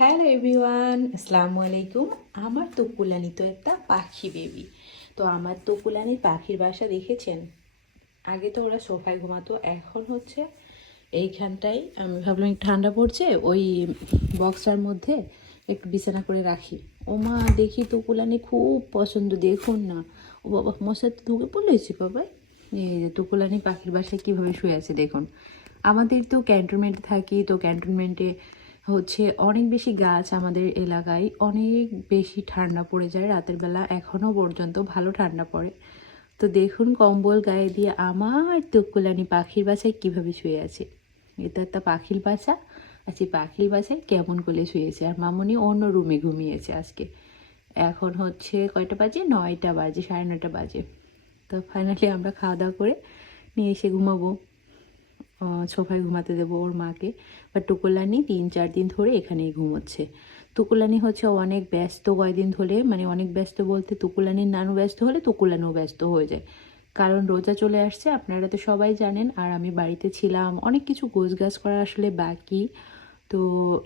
Hello everyone, আসসালামু আলাইকুম। আমার তকুলানি তো একটা পাখি বেবি। তো আমার তকুলানির পাখির বাসা দেখেছেন? আগে তো ওরা সোফায় ঘুমাতো, এখন হচ্ছে এইখানটাই। আমি ভাবলাম একটু ঠান্ডা পড়ছে, ওই বক্সটার মধ্যে একটু বিছানা করে রাখি। ও মা, দেখি তকুলানি খুব পছন্দ, দেখুন না। ও বাবা, মশার তো ঢুকে পড়েছে বাবাই। এই যে তকুলানি পাখির বাসায় কীভাবে শুয়ে আছে দেখুন। আমাদের তো ক্যান্টনমেন্টে থাকি, তো ক্যান্টনমেন্টে হচ্ছে অনেক বেশি গাছ, আমাদের এলাকায় অনেক বেশি ঠান্ডা পড়ে যায় রাতের বেলা, এখনও পর্যন্ত ভালো ঠান্ডা পড়ে। তো দেখুন কম্বল গায়ে দিয়ে আমার তকুলানি পাখির বাসায় কীভাবে শুয়ে আছে। এটা একটা পাখির বাসা, আর সেই পাখির বাসায় কেমন করে শুয়েছে। আর মামনি অন্য রুমে ঘুমিয়েছে আজকে। এখন হচ্ছে কয়টা বাজে, 9টা বাজে, 9:30 বাজে। তো ফাইনালি আমরা খাওয়া দাওয়া করে নিয়ে এসে ঘুমাবো, সোফায় ঘুমাতে দেবো ওর মাকে। বা টুকুলানি 3-4 দিন ধরে এখানেই ঘুমোচ্ছে। টুকুলানি হচ্ছে অনেক ব্যস্ত কয়দিন ধরে, মানে অনেক ব্যস্ত বলতে টুকুলানির নানু ব্যস্ত হলে টুকুলানিও ব্যস্ত হয়ে যায়। কারণ রোজা চলে আসছে, আপনারা তো সবাই জানেন। আর আমি বাড়িতে ছিলাম, অনেক কিছু গোছগাছ করা আসলে বাকি। তো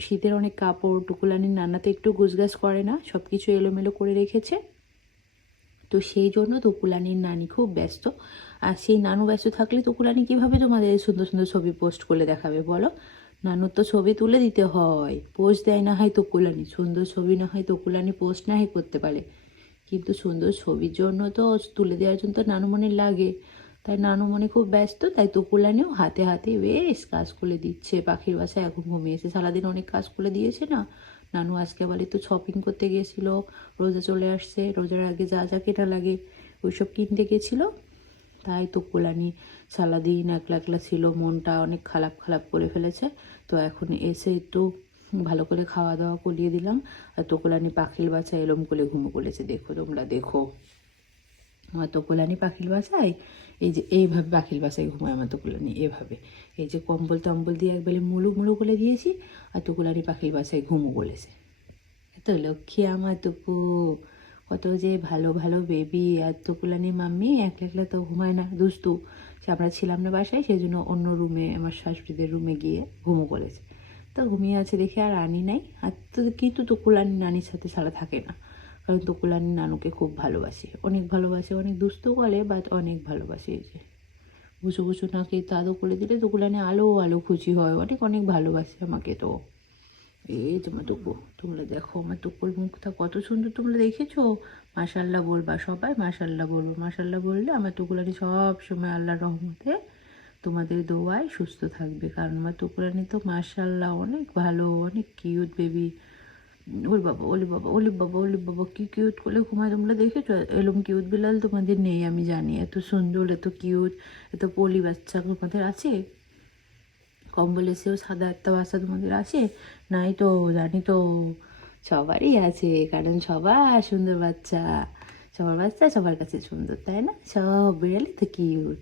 শীতের অনেক কাপড়, টুকুলানির নানাতে একটু গোছগাছ করে না, সব কিছু এলোমেলো করে রেখেছে। তো সেই জন্য তকুলানির নানি খুব ব্যস্ত। আর সেই নানু ব্যস্ত থাকলে তকুলানি কীভাবে তোমাদের সুন্দর সুন্দর ছবি পোস্ট করে দেখাবে বলো? নানুর তো ছবি তুলে দিতে হয়, পোস্ট দেয় না হয় তকুলানি, সুন্দর ছবি না হয় তকুলানি পোস্ট না হয় করতে পারে, কিন্তু সুন্দর ছবির জন্য তো তুলে দেওয়ার জন্য তো নানুমণির লাগে। তাই নানুমণি খুব ব্যস্ত, তাই তকুলানিও হাতে হাতে বেশ কাজ করে দিচ্ছে। পাখির বাসায় এখন ঘুমিয়েছে, সারাদিন অনেক কাজ করে দিয়েছে না। নানু আজকে আবার একটু শপিং করতে গিয়েছিল, রোজা চলে আসছে, রোজার আগে যা যা কেনা লাগে ওইসব কিনতে গেছিলো। তাই তকুলানি সারাদিন একলা একলা ছিল, মনটা অনেক খারাপ খারাপ করে ফেলেছে। তো এখন এসে একটু ভালো করে খাওয়া দাওয়া করিয়ে দিলাম। আর তকুলানি পাখির বাসায় এরম করে ঘুমো করেছে, দেখো তোমরা দেখো। আমার তকুলানি পাখির বাসায় এই যে এইভাবে পাখির বাসায় ঘুমায় আমার তকুলানি, এভাবে। এই যে কম্বল টম্বল দিয়ে একবেলে মুলু মুলু করে দিয়েছি, আর তকুলানি পাখির বাসায় ঘুমো বলেছে। এত লক্ষ্মী আমার তকু, কত যে ভালো ভালো বেবি। আর তকুলানি মাম্মি একলা একলা তো ঘুমায় না, দুস্তু। সে আমরা ছিলাম না বাসায়, সেই জন্য অন্য রুমে, আমার শাশুড়িদের রুমে গিয়ে ঘুমো করেছে। তো ঘুমিয়ে আছে দেখে আর আনি নাই। আর তো কিন্তু তকুলানি নানির সাথে ছাড়া থাকে না, কারণ তকুলানি নানুকে খুব ভালোবাসে, অনেক ভালোবাসে, অনেক দুস্থ বলে, বাট অনেক ভালোবাসে। এই যে বুঝু বুঝু নাকে তাদো করে দিলে তকুলানি আলো আলো খুশি হয়, অনেক অনেক ভালোবাসে আমাকে। তো এই তোমার টুকু, তোমরা দেখো আমার টুকুর মুখটা কত সুন্দর, তোমরা দেখেছো? মাশাল্লাহ বলবা সবাই, মাশাল্লাহ বলবো। মাশাল্লাহ বললে আমার টুকুলানি সব সময় আল্লাহর রহমতে তোমাদের দোয়ায় সুস্থ থাকবে। কারণ আমার টুকুলানি তো মাশাল্লাহ অনেক ভালো, অনেক কিউট বেবি। ওর বাবা, ওলি বাবা, ওলি বাবা, ওলি বাবা, কি কিউট করে ঘুমায়, তোমরা দেখেছো? এরকম কিউট বিড়াল তোমাদের নেই আমি জানি, এত সুন্দর, এত কিউট, এত পলি বাচ্চা তোমাদের আছে? কম্বলে সেও সাদা একটা বাচ্চা তোমাদের আছে? নাই তো, জানি তো, সবারই আছে, কারণ সবার সুন্দর বাচ্চা, সবার বাচ্চা সবার কাছে সুন্দর, তাই না? সব বিড়ালই তো কিউট।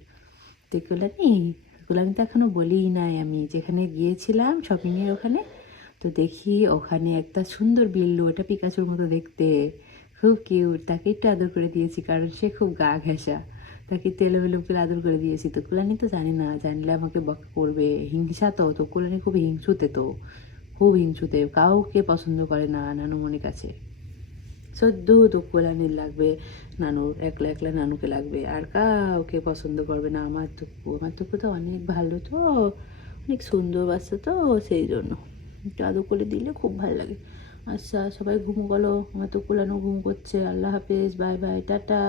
তো এগুলো আমি তো এখনও বলিই নাই। আমি যেখানে গিয়েছিলাম শপিংয়ের ওখানে, তো দেখি ওখানে একটা সুন্দর বিল্লু, ওটা পিকাচুর মতো দেখতে, খুব কিউট। তাকে একটু আদর করে দিয়েছি, কারণ সে খুব গা ঘেঁষা। তাকে একটু এলোমেলো করে আদর করে দিয়েছি। তো কুলানি তো জানি না, জানলে আমাকে বকা করবে, হিংসা। তো কুলানি খুব হিংসুতে, তো খুব হিংসুতে, কাউকে পছন্দ করে না নানুমণির কাছে। শুধু তো কুলানির লাগবে, নানুর একলা একলা নানুকে লাগবে, আর কাউকে পছন্দ করবে না। আমার টুকু তো অনেক ভালো, তো অনেক সুন্দর বাচ্চা, তো সেই জন্য একটু আদর করে দিলে খুব ভালো লাগে। আচ্ছা, সবাই ঘুমো গেলো, আমার তো কুলানো ঘুম করছে। আল্লাহ হাফেজ, বাই বাই, টাটা।